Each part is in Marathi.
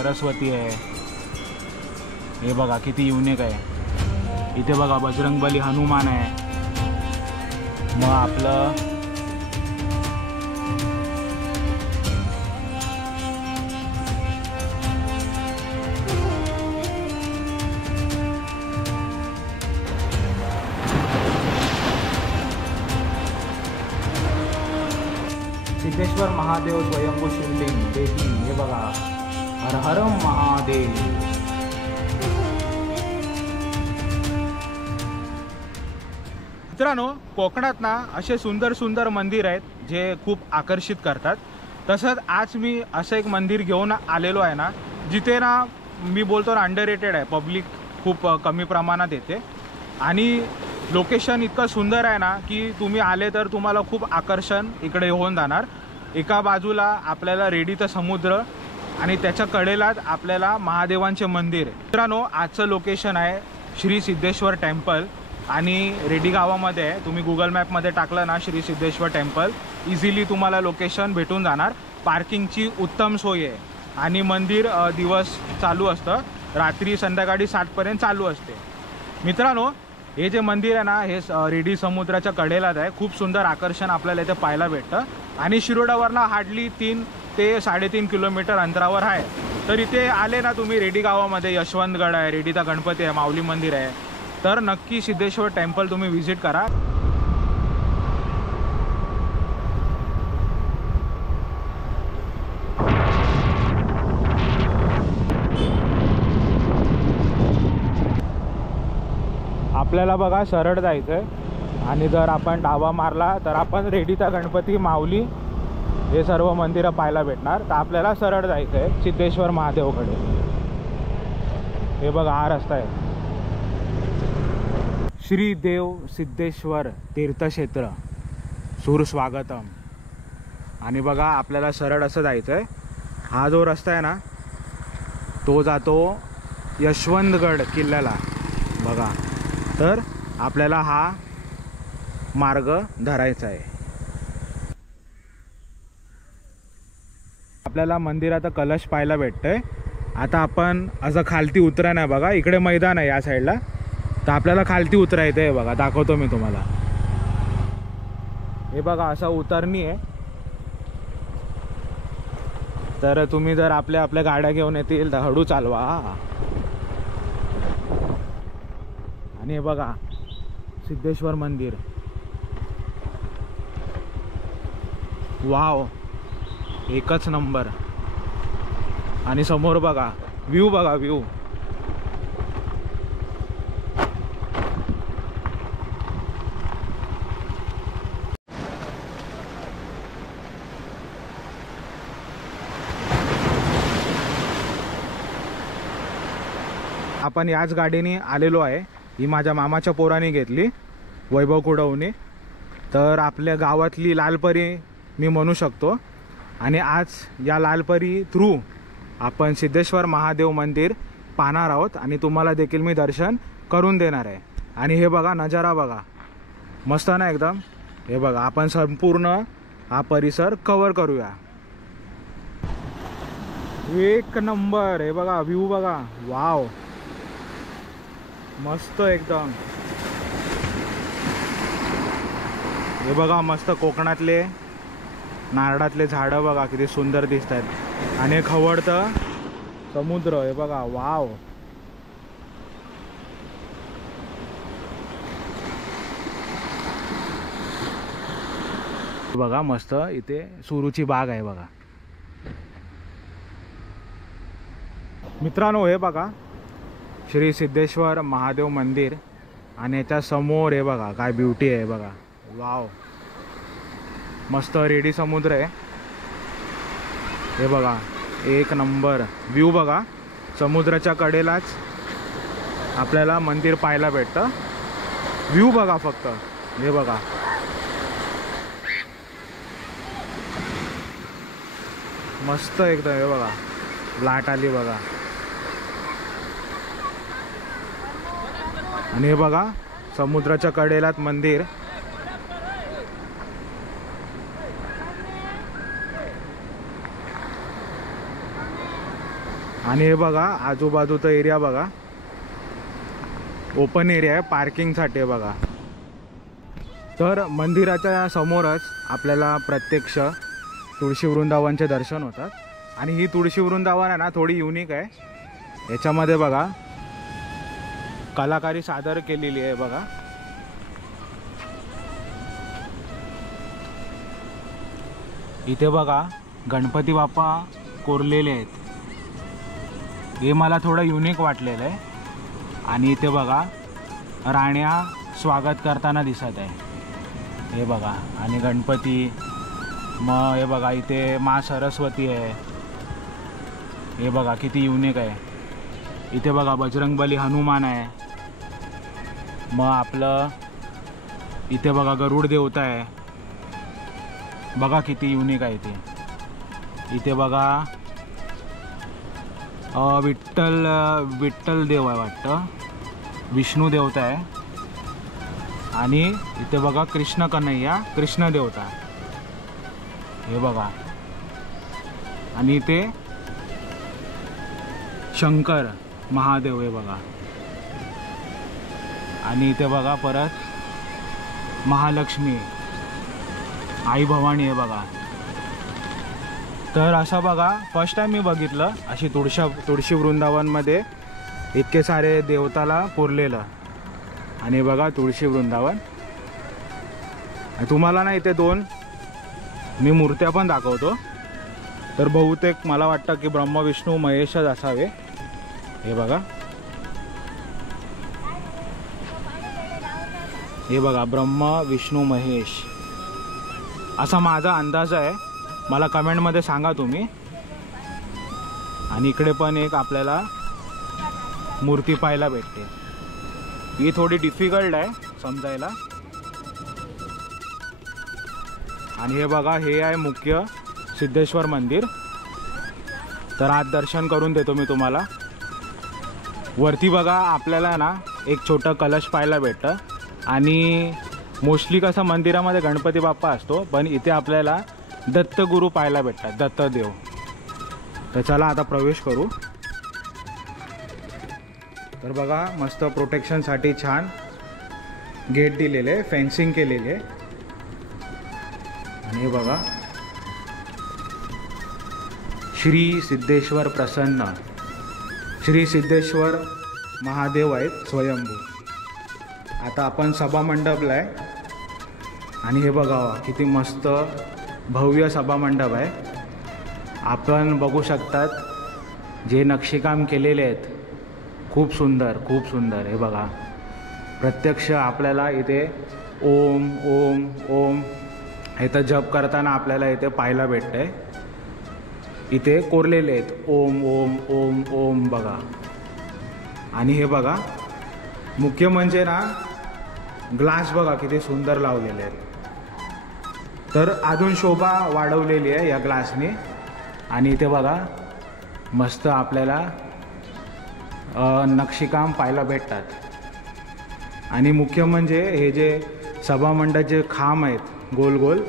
सरस्वती आहे। हे बघा किती युनिक आहे। इथे बघा बजरंगबली हनुमान आहे। मग आपलं सिद्धेश्वर महादेव स्वयंभू शिवलिंग देखील हे बघा। हर हर महादेव। मित्रांनो, कोकणात ना असे सुंदर सुंदर मंदिर आहेत जे खूप आकर्षित करतात। तसंच आज मी असं एक मंदिर घेऊन आलेलो आहे ना, जिथे ना मी बोलतो ना अंडररेटेड आहे, पब्लिक खूप कमी प्रमाणात येते आणि लोकेशन इतकं सुंदर आहे ना की तुम्ही आले तर तुम्हाला खूप आकर्षण इकडे होऊन जाणार। एका बाजूला आपल्याला रेडीचं समुद्र आणि त्याच्या कडेलाच आपल्याला महादेवांचे मंदिर। मित्रांनो, आजचं लोकेशन आहे श्री सिद्धेश्वर टेम्पल आणि रेडी गावामध्ये आहे। तुम्ही गुगल मॅपमध्ये टाकलं ना श्री सिद्धेश्वर टेम्पल, इझिली तुम्हाला लोकेशन भेटून जाणार। पार्किंगची उत्तम सोय आहे आणि मंदिर दिवस चालू असतं, रात्री संध्याकाळी 7 पर्यंत चालू असते। मित्रांनो, हे जे मंदिर आहे ना हे रेडी समुद्राच्या कडेलाच आहे। खूप सुंदर आकर्षण आपल्याला इथे पाहायला भेटतं आणि शिरोडावरला हार्डली 3 ते 3.5 किलोमीटर अंतरावर आहे। तर इथे आले ना तुम्ही रेडी गावामध्ये, यशवंतगड आहे, रेडीचा गणपती आहे, माऊली मंदिर आहे, तर नक्की सिद्धेश्वर टेम्पल तुम्ही व्हिजिट करा। आपल्याला बघा सरळ जायचं आहे आणि जर आपण डावा मारला तर आपण रेडीचा गणपती, माऊली हे सर्व मंदिरं पाहायला भेटणार। तर आपल्याला सरळ जायचं आहे सिद्धेश्वर महादेवकडे। हे बघा हा रस्ता आहे, श्री देव सिद्धेश्वर तीर्थक्षेत्र सुस्वागतम। आणि बघा आपल्याला सरळ असं जायचं आहे। हा जो रस्ता आहे ना तो जातो यशवंतगड किल्ल्याला बघा। तर आपल्याला हा मार्ग धरायचा आहे। आपल्याला मंदिरात कलश पाहायला भेटतंय। आता आपण असं खालती उतरा नाही बघा, इकडे मैदान आहे या साईडला, तर आपल्याला खालती उतरायचं आहे बघा। दाखवतो मी तुम्हाला। हे बघा असं उतरणी आहे, तर तुम्ही जर आपल्या गाड्या घेऊन येतील तर हळू चालवा। आणि हे बघा सिद्धेश्वर मंदिर, वाव एकच नंबर। आणि समोर बघा व्ह्यू, बघा व्ह्यू। आपण याच गाडीने आलेलो आहे। ही माझ्या मामाच्या पोराने घेतली, वैभव कुडवणे। तर आपल्या गावातली लालपरी मी म्हणू शकतो। आणि आज या लालपरी थ्रू आपण सिद्धेश्वर महादेव मंदिर पाहणार आहोत आणि तुम्हाला देखील मी दर्शन करून देणार आहे। आणि हे बघा नजारा बघा, मस्त ना एकदम। हे बघा आपण संपूर्ण हा परिसर कव्हर करूया। एक नंबर। हे बघा व्ह्यू बघा, वाव मस्त एकदम। हे बघा मस्त कोकणातले नारळातले झाडं बघा किती सुंदर दिसत आहेत आणि एक खवळतं समुद्र। हे बघा वाव। बघा मस्त इथे सुरूची बाग आहे बघा। मित्रांनो, हे बघा श्री सिद्धेश्वर महादेव मंदिर आणि याच्या समोर हे बघा काय ब्युटी आहे बघा, वाव मस्त रेडी समुद्र आहे। हे बघा एक नंबर व्ह्यू बघा। समुद्राच्या कडेलाच आपल्याला मंदिर पाहायला भेटतं। व्ह्यू बघा फक्त, हे बघा मस्त एकदम। हे बघा लाट आली बघा। आणि हे बघा समुद्राच्या कडेलाच मंदिर। आणि हे बघा आजूबाजूचा एरिया बघा, ओपन एरिया आहे पार्किंगसाठी आहे बघा. तर मंदिराच्या समोरच आपल्याला प्रत्यक्ष तुळशी वृंदावनचे दर्शन होतात. आणि ही तुळशी वृंदावन आहे ना थोडी युनिक आहे. याच्यामध्ये बघा कलाकारी सादर केलेली आहे बघा. इथे बघा गणपती बाप्पा कोरलेले आहेत. हे मला थोडं युनिक वाटलेलं आहे. आणि इथे बघा राण्या स्वागत करताना दिसत आहे. हे बघा आणि गणपती, मग हे बघा इथे माँ सरस्वती आहे. हे बघा किती युनिक आहे. इथे बघा बजरंगबली हनुमान आहे. मग आपलं इथे बघा गरुड देवता आहे. बघा किती युनिक आहे ते. इथे बघा विठ्ठल देव आहे वाटतं, विष्णू देवता आहे. आणि इथे बघा कृष्ण कन्हैया, कृष्ण देवता. हे बघा आणि इथे शंकर महादेव आहे बघा. आणि इथे बघा परत महालक्ष्मी आई भवानी आहे बघा. तर असं बघा फर्स्ट टाइम मी बघितलं अशी तुळशी वृंदावनमध्ये इतके सारे देवताला पुरलेलं. आणि बघा तुळशी वृंदावन. तुम्हाला ना इथे 2 मी मूर्त्या पण दाखवतो. तर बहुतेक मला वाटतं की ब्रह्म विष्णू महेशच असावे. हे बघा, हे बघा ब्रह्म विष्णू महेश असा माझा अंदाज आहे. मला कमेंटमध्ये सांगा तुम्ही. आणि इकडे पण एक आपल्याला मूर्ती पाहायला भेटते. ही थोडी डिफिकल्ट आहे समजायला. आणि हे बघा हे आहे मुख्य सिद्धेश्वर मंदिर. तर आज दर्शन करून देतो मी तुम्हाला. वरती बघा आपल्याला ना एक छोटं कलश पाहायला भेटतं. आणि मोस्टली कसं मंदिरामध्ये गणपती बाप्पा असतो, पण इथे आपल्याला दत्तगुरू पाहायला भेटतात, दत्तदेव. तर चला आता प्रवेश करू. तर बघा मस्त प्रोटेक्शनसाठी छान गेट दिलेले, फेन्सिंग केलेले. आणि हे बघा श्री सिद्धेश्वर प्रसन्न, श्री सिद्धेश्वर महादेव आहेत स्वयंभू. आता आपण सभामंडपला आहे. आणि हे बघा किती मस्त भव्य सभामंडप आहे. आपण बघू शकतात जे नक्षीकाम केलेले आहेत, खूप सुंदर खूप सुंदर. हे बघा प्रत्यक्ष आपल्याला इथे ओम ओम ओम हे तर जप करताना आपल्याला इथे पाहायला भेटतंय. इथे कोरलेले आहेत ओम ओम ओम ओम बघा. आणि हे बघा मुख्य म्हणजे ना ग्लास बघा किती सुंदर लावलेले आहेत. तर अजून शोभा वाढवलेली आहे या ग्लासने. आणि इथे बघा मस्त आपल्याला नक्षीकाम पाहायला भेटतात. आणि मुख्य म्हणजे हे जे सभामंडपाचे खांब आहेत गोल गोल,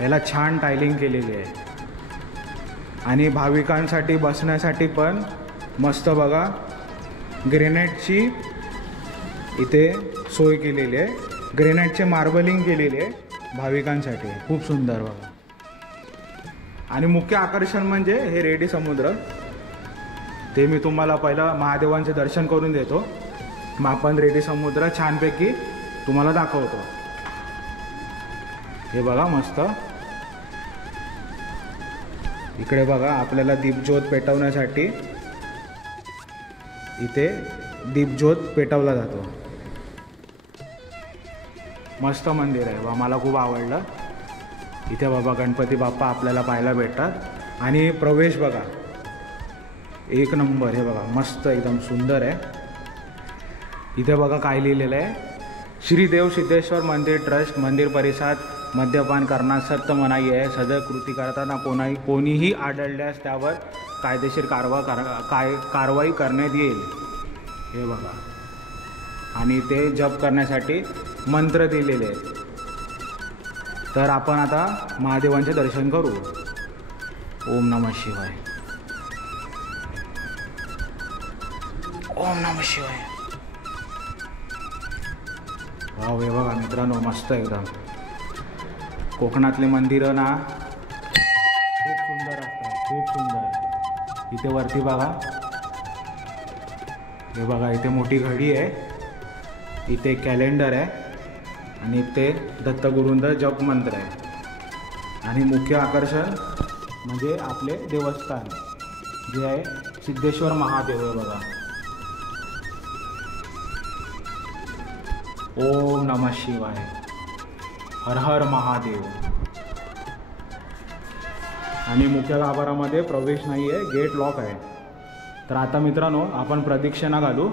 याला छान टायलिंग केलेली आहे. आणि भाविकांसाठी बसण्यासाठी पण मस्त बघा ग्रेनाइटची इथे सोय केलेली आहे. ग्रेनाइटचे मार्बलिंग केलेले आहे भाविकांसाठी, खूप सुंदर बघा. आणि मुख्य आकर्षण म्हणजे हे रेडी समुद्र. ते मी तुम्हाला पहिलं महादेवांचे दर्शन करून देतो, मग आपण रेडी समुद्र छानपैकी तुम्हाला दाखवतो. हे बघा मस्त. इकडे बघा आपल्याला दीपज्योत पेटवण्यासाठी इथे दीपज्योत पेटवला जातो. मस्त मंदिर आहे बा, मला खूप आवडलं. इथे बाबा गणपती बाप्पा आपल्याला पाहायला भेटतात. आणि प्रवेश बघा एक नंबर. हे बघा मस्त एकदम सुंदर आहे. इथे बघा काय लिहिलेलं आहे, श्री देव सिद्धेश्वर मंदिर ट्रस्ट मंदिर परिसरात मद्यपान करण्यास सक्त मनाई आहे. सदर कृती करताना कोणीही आढळल्यास त्यावर कायदेशीर कारवाई करण्यात येईल. हे बघा. आणि ते जप करण्यासाठी मंत्र दिलेले आहेत. तर आपण आता महादेवांचे दर्शन करू. ओम नमः शिवाय. ओम नमः शिवाय. वाव, हे बघा मित्रांनो, मस्त एकदम. कोकणातले मंदिरं ना खूप सुंदर असतात, खूप सुंदर. इथे वरती बघा, हे बघा इथे मोठी घडी आहे, इथे कॅलेंडर आहे आणि इथे दत्तगुरूंचा जप मंत्र आहे. आणि मुख्य आकर्षण म्हणजे आपले देवस्थान जे आहे सिद्धेश्वर महादेव आहे बघा. ओम नमः शिवाय, हर हर महादेव. आणि मुख्य गाभारामध्ये प्रवेश नाही आहे, गेट लॉक आहे. तर आता मित्रांनो आपण प्रदक्षिणा घालू.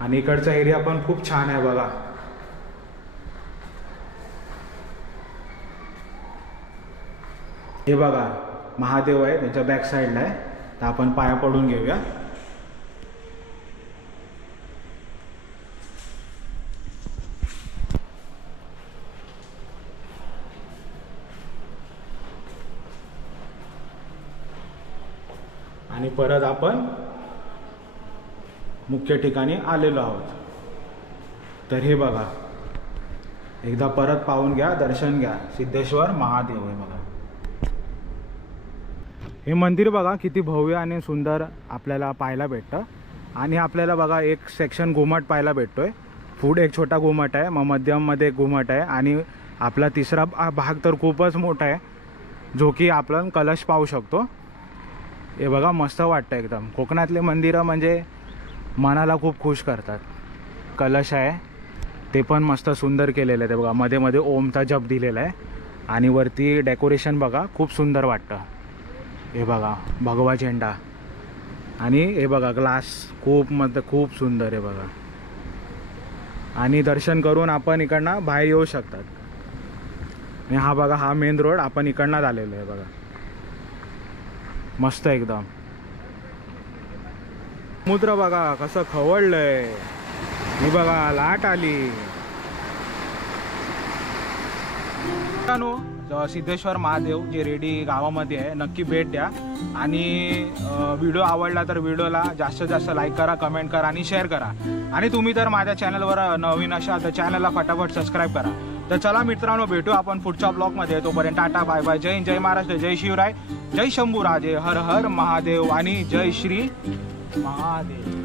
आणि इकडचा एरिया पण खूप छान आहे बघा. हे बघा महादेव आहे, त्याच्या बॅक साईडला आहे. तर आपण पाया पडून घेऊया. आणि परत आपण मुख्य ठिकाणी आलेलो आहोत. तर हे बघा एकदा परत पाहून घ्या, दर्शन घ्या. सिद्धेश्वर महादेव आहे बघा. हे मंदिर बघा किती भव्य आणि सुंदर आपल्याला पाहायला भेटतं. आणि आपल्याला बघा एक सेक्शन घुमट पाहायला भेटतोय. पुढे एक छोटा घुमट आहे, मग मध्यममध्ये एक घुमट आहे आणि आपला तिसरा भाग तर खूपच मोठा आहे, जो की आपण कलश पाहू शकतो. हे बघा मस्त वाटतं एकदम. कोकणातले मंदिरं म्हणजे मनाला खूप खुश करतात. कलश आहे ते पण मस्त सुंदर केलेलं आहे. ते बघा मध्ये मध्ये ओमचा जप दिलेला आहे. आणि वरती डेकोरेशन बघा खूप सुंदर वाटतं. हे बघा भगवा झेंडा आणि हे बघा ग्लास खूप सुंदर आहे बघा. आणि दर्शन करून आपण इकडनं बाहेर येऊ शकतात. आणि हा बघा हा मेन रोड आपण इकडनं आलेलो आहे बघा. मस्त एकदम. समुद्र बघा कसं खवळलंय. ही बघा लाट आली. सिद्धेश्वर महादेव जे रेडी गावामध्ये आहे, नक्की भेट द्या. आणि व्हिडिओ आवडला तर व्हिडिओला जास्तीत जास्त लाईक करा, कमेंट करा आणि शेअर करा. आणि तुम्ही तर माझ्या चॅनलवर नवीन असाल तर चॅनलला फटाफट सबस्क्राईब करा. तर चला मित्रांनो भेटू आपण पुढच्या ब्लॉगमध्ये. तोपर्यंत टाटा बाय बाय. जय हिंद, जय महाराष्ट्र, जय शिवराय, जय शंभूराजे, हर हर महादेव आणि जय श्री महादेव.